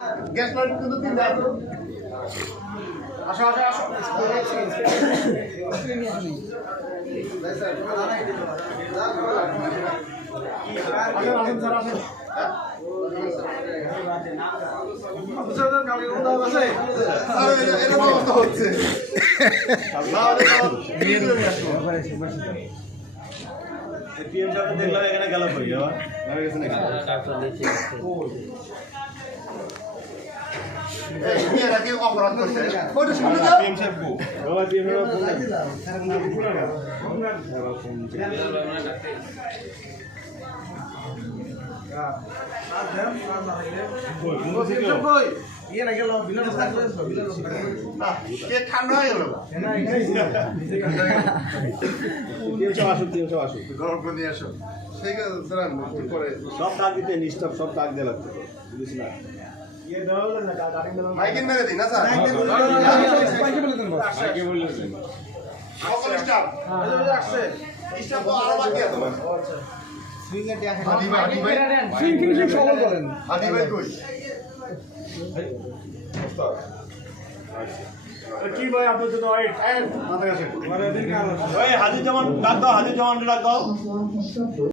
gas light কিন্তু তিন দাও আসো আসো আসো দেখলাম এখানে গেল কই আবার অপরাধ করছে ঠান্ডা হয়ে গেল গরম করে নিয়ে আসো সেই পরে সব কাক দিতে নিষ্ঠব সব কাক দিয়ে লাগতো বুঝিস না মাইকিন মেরে দিন না স্যার মাইকে বলে দেন সকল স্টাফ আসছে স্টাফ আরো বাকি আছে হাদি ভাই সকল করেন হাদি ভাই কই কি ভাই আপনার জন্য মাথা কাছে হাজির জামান ডাক দাও